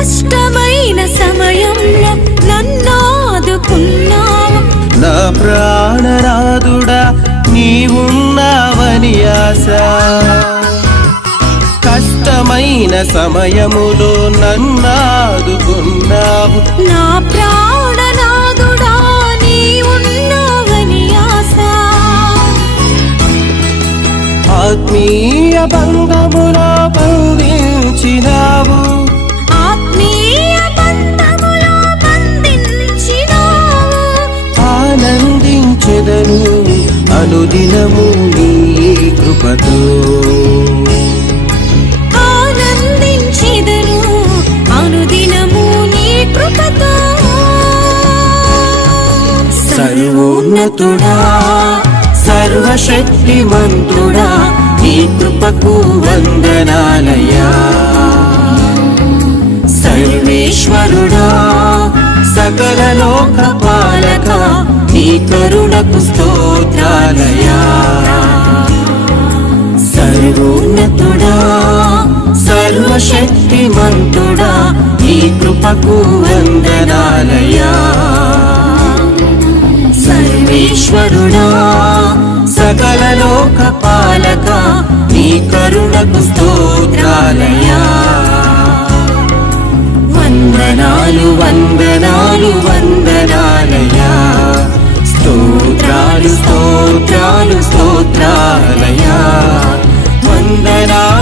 కష్టమైన సమయంలో నన్నాదుకున్నావు. నా ప్రాణనాథుడా నీవున్నావని ఆశ, కష్టమైన సమయములో నన్నాదుకున్నావు. నా ప్రాణనాథుడా నీవున్నావని ఆశ, ఆత్మీయ బంధములో బంధించినావు. ఆత్మీయ బంధములో బంధించినావు. ఆనందించెదను అనుదినము నీ కృపతో, ఆనందించెదను అనుదినము నీ కృపతో. సర్వోన్నతుడా సర్వశక్తిమంతుడా నీ కృపకు వందనాలయ్యా. సర్వేశ్వరుడా సకల లోక పాలక నీ కరుణకు స్తోత్రాలయ్యా. సర్వోన్నతుడా సర్వశక్తిమంతుడా నీ కృపకు వందనాలయ్యా. సర్వేశ్వరుడా సకల లోక పాలక నీ కరుణకు స్తోత్రాలయ్యా. వందనాలు వందనాలు వందనాలయ్యా. స్తోత్రాలు స్తోత్రాలు స్తోత్రాలయ్యా. వందనాలు